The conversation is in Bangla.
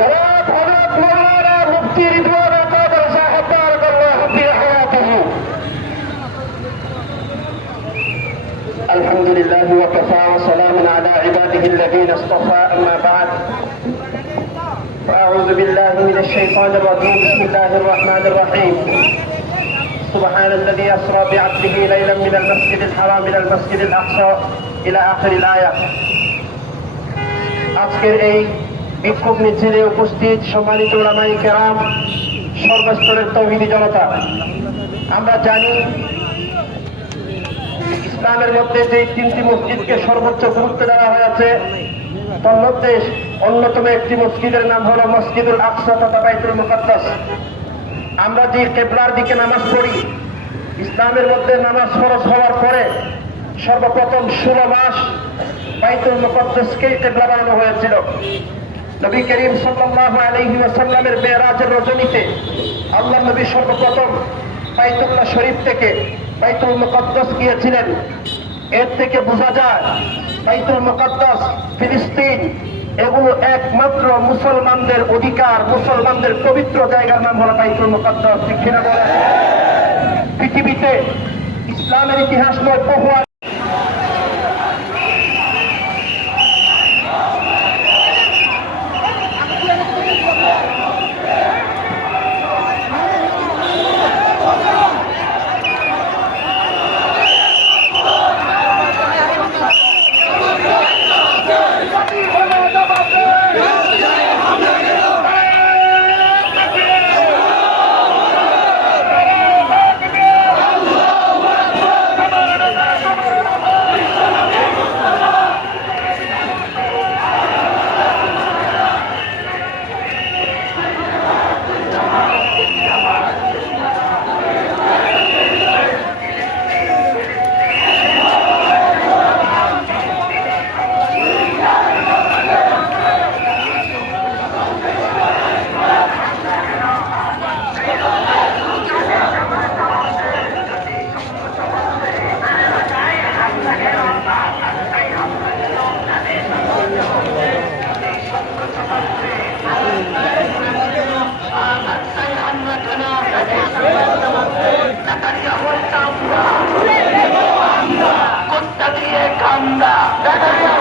جناب حضرت مولانا مفتي رضوان القادر صاحب بارك الله في حياته. الحمد لله وكفى وسلام على عباده الذين اصطفى، أما بعد فأعوذ بالله من الشيطان الرجيم. بسم الله الرحمن الرحيم. سبحان الذي أسرى بعبده ليلا من المسجد الحرام إلى المسجد الأقصى إلى آخر الآية. আজকের এই বিক্ষোভ মিছিলে উপস্থিত সম্মানিত উলামায়ে কেরাম, সর্বস্তরের তৌহিদি জনতা, আমরা জানি ইসলামের মধ্যে যে তিনটি মসজিদকে সর্বোচ্চ গুরুত্ব দেওয়া হয়েছে তার মধ্যে অন্যতম একটি মসজিদের নাম হলো মসজিদুল আকসা তথা বাইতুল মুকাদ্দাস। আমরা যে কিবলার দিকে নামাজ পড়ি, ইসলামের মধ্যে নামাজ ফরজ হওয়ার পরে সর্বপ্রথম 16 মাস বাইতুল মুকাদ্দাসকেই কিবলা বানানো হয়েছিল। নবী করিম সাল্লাল্লাহু আলাইহি ওয়াসাল্লামের মেরাজের রজনীতে আল্লাহ নবী সর্বপ্রথম বাইতুল্লাহ শরীফ থেকে বাইতুল মুকাদ্দাস গিয়েছিলেন। এর থেকে বোঝা যায় বাইতুল মুকাদ্দাস, ফিলিস্তিন এগুলো একমাত্র মুসলমানদের অধিকার, মুসলমানদের পবিত্র জায়গার নাম হলো বাইতুল মুকাদ্দাস। ঠিক কিনা বলেন? পৃথিবীতে ইসলামের ইতিহাস নয়, বহু Kanda,